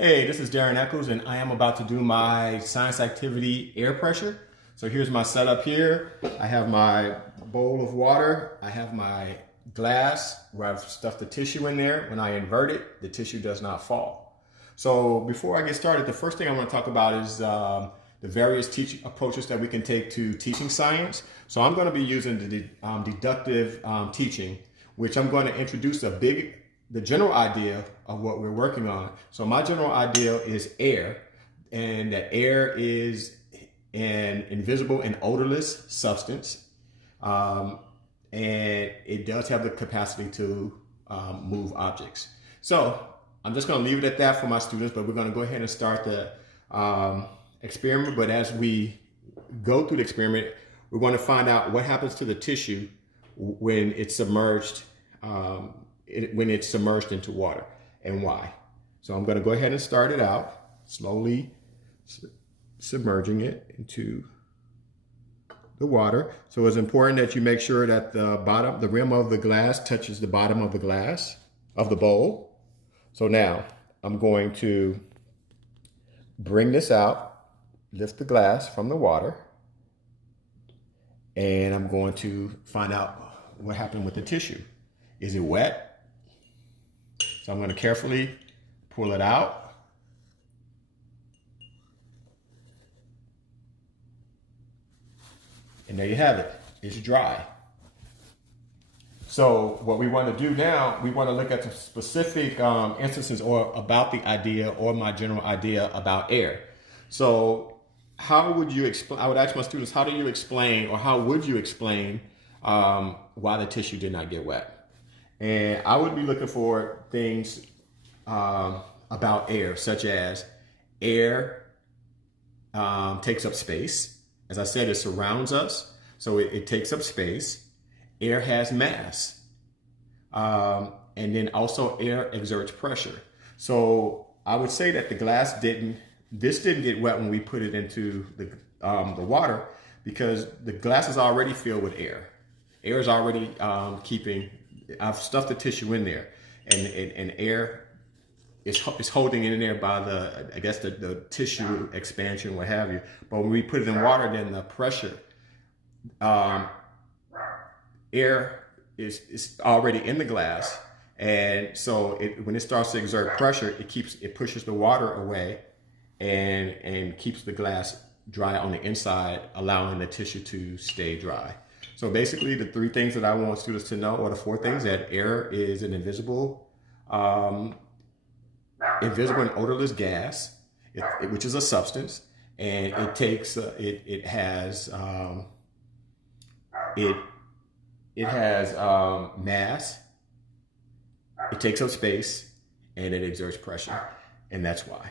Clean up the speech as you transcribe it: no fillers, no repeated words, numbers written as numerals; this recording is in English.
Hey, this is Darren Eccles, and I am about to do my science activity air pressure. So here's my setup here. I have my bowl of water. I have my glass where I've stuffed the tissue in there. When I invert it, the tissue does not fall. So before I get started, the first thing I want to talk about is the various teaching approaches that we can take to teaching science. So I'm going to be using the deductive teaching, which I'm going to introduce the general idea of what we're working on. So my general idea is air, and that air is an invisible and odorless substance. And it does have the capacity to move objects. So I'm just going to leave it at that for my students, but we're going to go ahead and start the experiment. But as we go through the experiment, we're going to find out what happens to the tissue when it's submerged into water and why. So I'm going to go ahead and start it out, slowly submerging it into the water. So it's important that you make sure that the rim of the glass touches the bottom of the glass, of the bowl. So now I'm going to bring this out, lift the glass from the water, and I'm going to find out what happened with the tissue. Is it wet? So I'm going to carefully pull it out. And there you have it. It's dry. So what we want to do now, we want to look at some specific instances or about the idea or my general idea about air. So how would you explain, I would ask my students, how do you explain or how would you explain why the tissue did not get wet? And I would be looking for things about air, such as air takes up space. As I said, it surrounds us, so it takes up space. Air has mass. And then also air exerts pressure. So I would say that this didn't get wet when we put it into the water, because the glass is already filled with air. Air is already I've stuffed the tissue in there, and air is holding it in there by the tissue expansion, what have you. But when we put it in water, then the pressure, air is already in the glass, and so when it starts to exert pressure, it pushes the water away, and keeps the glass dry on the inside, allowing the tissue to stay dry. So basically, the three things that I want students to know, or the four things, that air is an invisible and odorless gas, which is a substance, and it has mass, it takes up space, and it exerts pressure, and that's why.